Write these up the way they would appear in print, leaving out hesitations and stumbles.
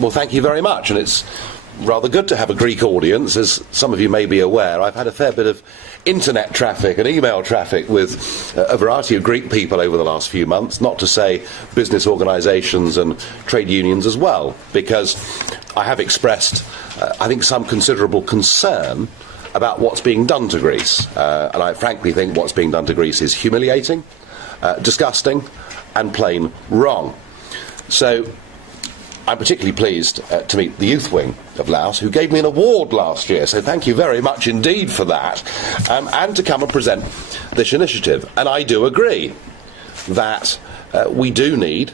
Well, thank you very much, and it's rather good to have a Greek audience. As some of you may be aware, I've had a fair bit of internet traffic and email traffic with a variety of Greek people over the last few months, not to say business organisations and trade unions as well, because I have expressed, I think, some considerable concern about what's being done to Greece. And I frankly think what's being done to Greece is humiliating, disgusting, and plain wrong. So I'm particularly pleased to meet the youth wing of Laos, who gave me an award last year, so thank you very much indeed for that, and to come and present this initiative. And I do agree that we do need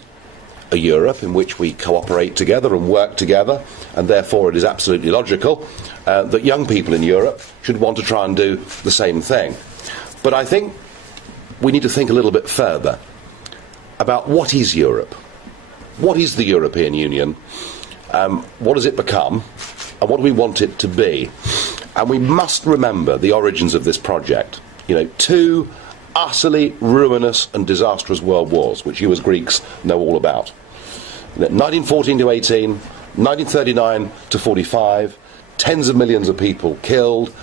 a Europe in which we cooperate together and work together, and therefore it is absolutely logical that young people in Europe should want to try and do the same thing. But I think we need to think a little bit further about what is Europe. What is the European Union? What does it become? And what do we want it to be? And we must remember the origins of this project. You know, two utterly ruinous and disastrous world wars, which you as Greeks know all about. 1914 to 18, 1939 to 45, tens of millions of people killed,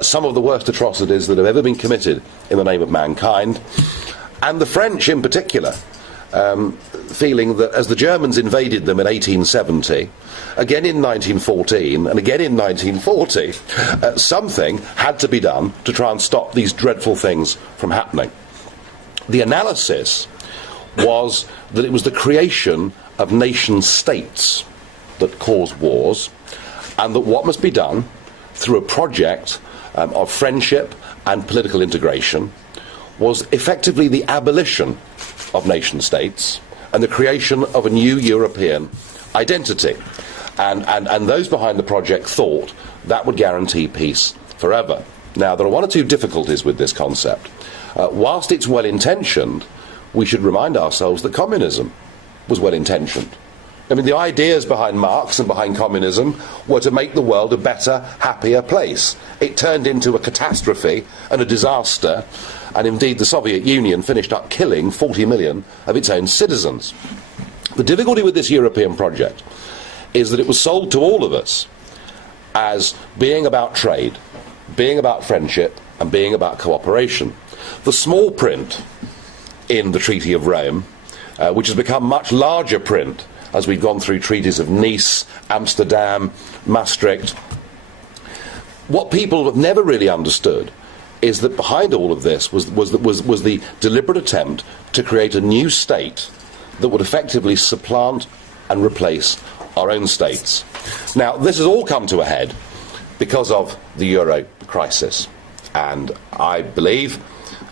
some of the worst atrocities that have ever been committed in the name of mankind. And the French in particular, feeling that as the Germans invaded them in 1870, again in 1914 and again in 1940, something had to be done to try and stop these dreadful things from happening. The analysis was that it was the creation of nation states that caused wars, and that what must be done through a project of friendship and political integration was effectively the abolition of nation states and the creation of a new European identity. And those behind the project thought that would guarantee peace forever. Now, there are one or two difficulties with this concept. Whilst it's well-intentioned, we should remind ourselves that communism was well-intentioned. I mean, the ideas behind Marx and behind communism were to make the world a better, happier place. It turned into a catastrophe and a disaster, and indeed the Soviet Union finished up killing 40 million of its own citizens. The difficulty with this European project is that it was sold to all of us as being about trade, being about friendship, and being about cooperation. The small print in the Treaty of Rome, which has become much larger print as we've gone through treaties of Nice, Amsterdam, Maastricht, what people have never really understood is that behind all of this was the deliberate attempt to create a new state that would effectively supplant and replace our own states. Now, this has all come to a head because of the euro crisis, and I believe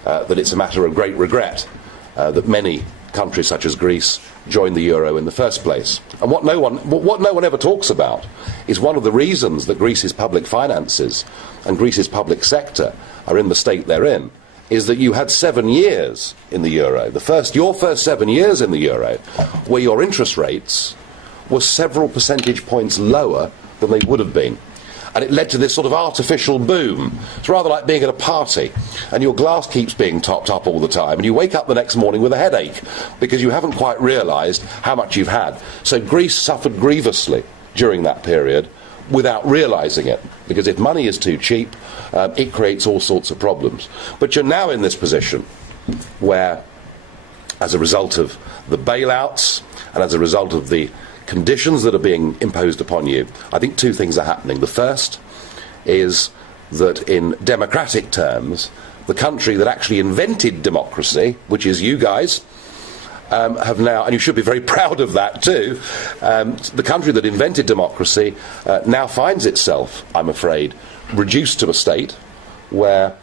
that it's a matter of great regret that many countries such as Greece joined the euro in the first place. And what no one ever talks about is one of the reasons that Greece's public finances and Greece's public sector are in the state they're in is that you had 7 years in the euro, your first 7 years in the euro, where your interest rates were several percentage points lower than they would have been. And it led to this sort of artificial boom. It's rather like being at a party and your glass keeps being topped up all the time and you wake up the next morning with a headache because you haven't quite realised how much you've had. So Greece suffered grievously during that period without realising it, because if money is too cheap, it creates all sorts of problems. But you're now in this position where, as a result of the bailouts and as a result of the conditions that are being imposed upon you, I think two things are happening. The first is that in democratic terms, the country that actually invented democracy, which is you guys, have now, and you should be very proud of that too, the country that invented democracy now finds itself, I'm afraid, reduced to a state where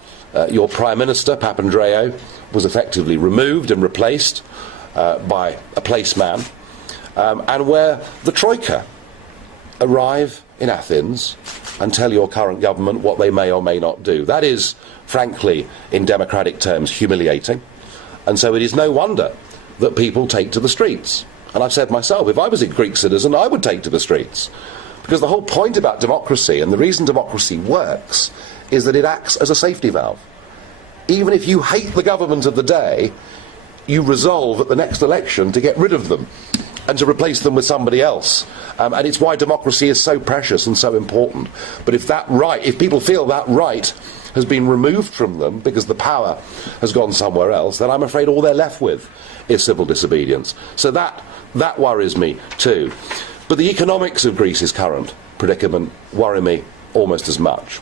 your Prime Minister, Papandreou, was effectively removed and replaced by a placeman, and where the Troika arrive in Athens and tell your current government what they may or may not do. That is, frankly, in democratic terms, humiliating. And so it is no wonder that people take to the streets. And I've said myself, if I was a Greek citizen, I would take to the streets. Because the whole point about democracy, and the reason democracy works, is that it acts as a safety valve. Even if you hate the government of the day, you resolve at the next election to get rid of them. and to replace them with somebody else. And it's why democracy is so precious and so important. But if people feel that right has been removed from them because the power has gone somewhere else, then I'm afraid all they're left with is civil disobedience. So that worries me too. But the economics of Greece's current predicament worry me almost as much.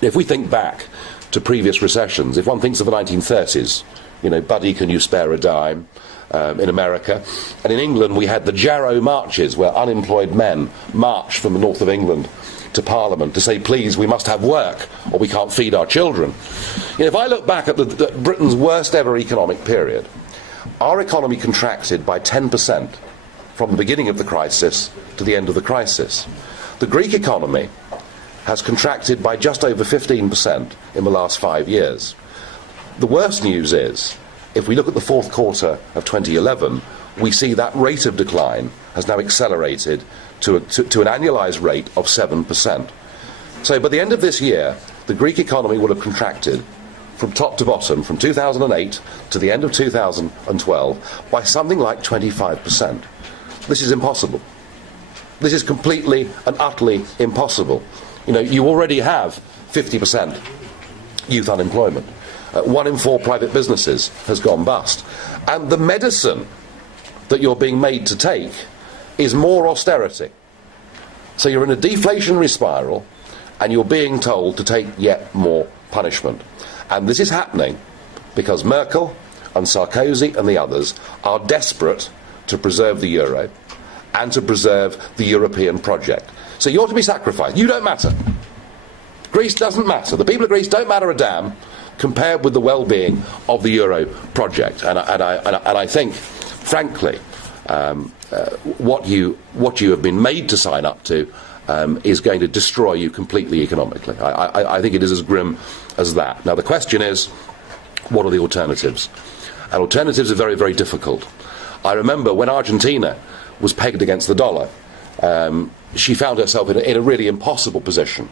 If we think back to previous recessions, if one thinks of the 1930s, buddy, can you spare a dime? In America. And in England we had the Jarrow marches, where unemployed men marched from the north of England to Parliament to say, please, we must have work or we can't feed our children. If I look back at Britain's worst ever economic period, our economy contracted by 10% from the beginning of the crisis to the end of the crisis. The Greek economy has contracted by just over 15% in the last 5 years. The worst news is, if we look at the fourth quarter of 2011, we see that rate of decline has now accelerated to an annualised rate of 7%. So by the end of this year, the Greek economy will have contracted from top to bottom, from 2008 to the end of 2012, by something like 25%. This is impossible. This is completely and utterly impossible. You already have 50% youth unemployment. 1 in 4 private businesses has gone bust. And the medicine that you're being made to take is more austerity. So you're in a deflationary spiral and you're being told to take yet more punishment. And this is happening because Merkel and Sarkozy and the others are desperate to preserve the euro and to preserve the European project. So you're to be sacrificed. You don't matter. Greece doesn't matter. The people of Greece don't matter a damn compared with the well-being of the euro project. And I think, frankly, what you have been made to sign up to is going to destroy you completely economically. I think it is as grim as that. Now the question is, what are the alternatives? And alternatives are very, very difficult. I remember when Argentina was pegged against the dollar, she found herself in a really impossible position.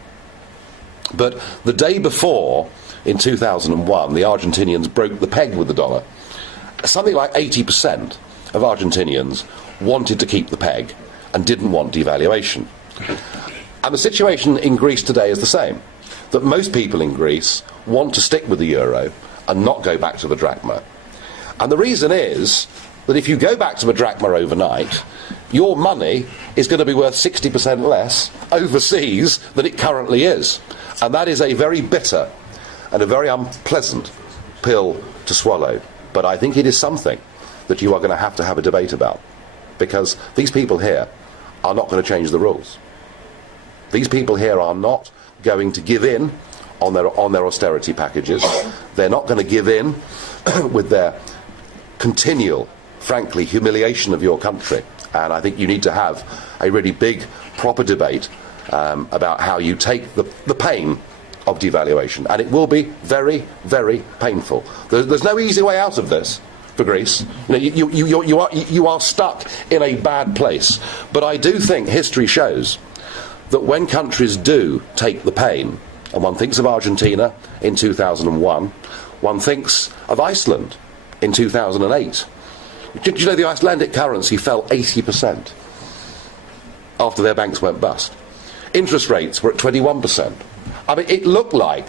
But the day before, in 2001, the Argentinians broke the peg with the dollar. Something like 80% of Argentinians wanted to keep the peg and didn't want devaluation. And the situation in Greece today is the same, that most people in Greece want to stick with the euro and not go back to the drachma. And the reason is that if you go back to the drachma overnight, your money is going to be worth 60% less overseas than it currently is. And that is a very bitter and a very unpleasant pill to swallow. But I think it is something that you are going to have a debate about, because these people here are not going to change the rules. These people here are not going to give in on their austerity packages. They're not going to give in with their continual, frankly, humiliation of your country. And I think you need to have a really big, proper debate about how you take the pain of devaluation. And it will be very, very painful. There's no easy way out of this for Greece. You are stuck in a bad place. But I do think history shows that when countries do take the pain, and one thinks of Argentina in 2001, one thinks of Iceland in 2008. Did you know the Icelandic currency fell 80% after their banks went bust? Interest rates were at 21%. I mean, it looked like,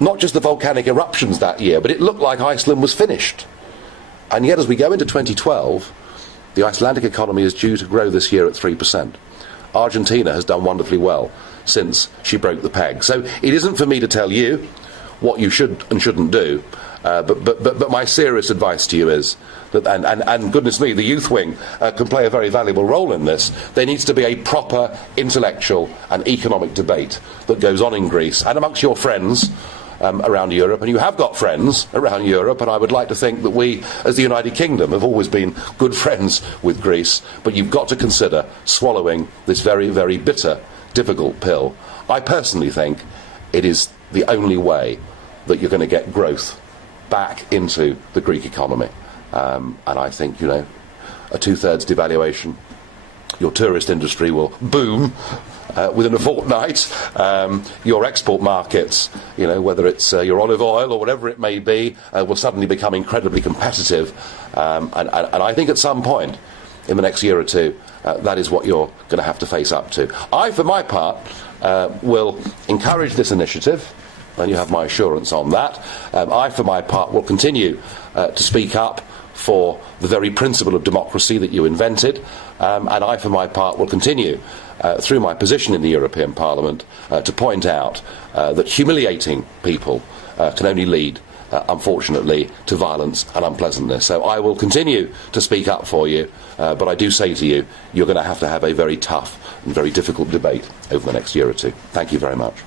not just the volcanic eruptions that year, but it looked like Iceland was finished. And yet, as we go into 2012, the Icelandic economy is due to grow this year at 3%. Argentina has done wonderfully well since she broke the peg. So it isn't for me to tell you what you should and shouldn't do, but my serious advice to you is that, and goodness me, the youth wing can play a very valuable role in this. There needs to be a proper intellectual and economic debate that goes on in Greece and amongst your friends around Europe, and you have got friends around Europe, and I would like to think that we, as the United Kingdom, have always been good friends with Greece, but you've got to consider swallowing this very, very bitter, difficult pill. I personally think it is the only way that you're going to get growth back into the Greek economy. And I think, a 2/3 devaluation, your tourist industry will boom within a fortnight. Your export markets, whether it's your olive oil or whatever it may be, will suddenly become incredibly competitive. And I think at some point in the next year or two, that is what you're going to have to face up to. I, for my part, will encourage this initiative, and you have my assurance on that. I, for my part, will continue to speak up for the very principle of democracy that you invented, and I, for my part, will continue, through my position in the European Parliament, to point out that humiliating people can only lead, unfortunately, to violence and unpleasantness. So I will continue to speak up for you, but I do say to you, you're going to have a very tough and very difficult debate over the next year or two. Thank you very much.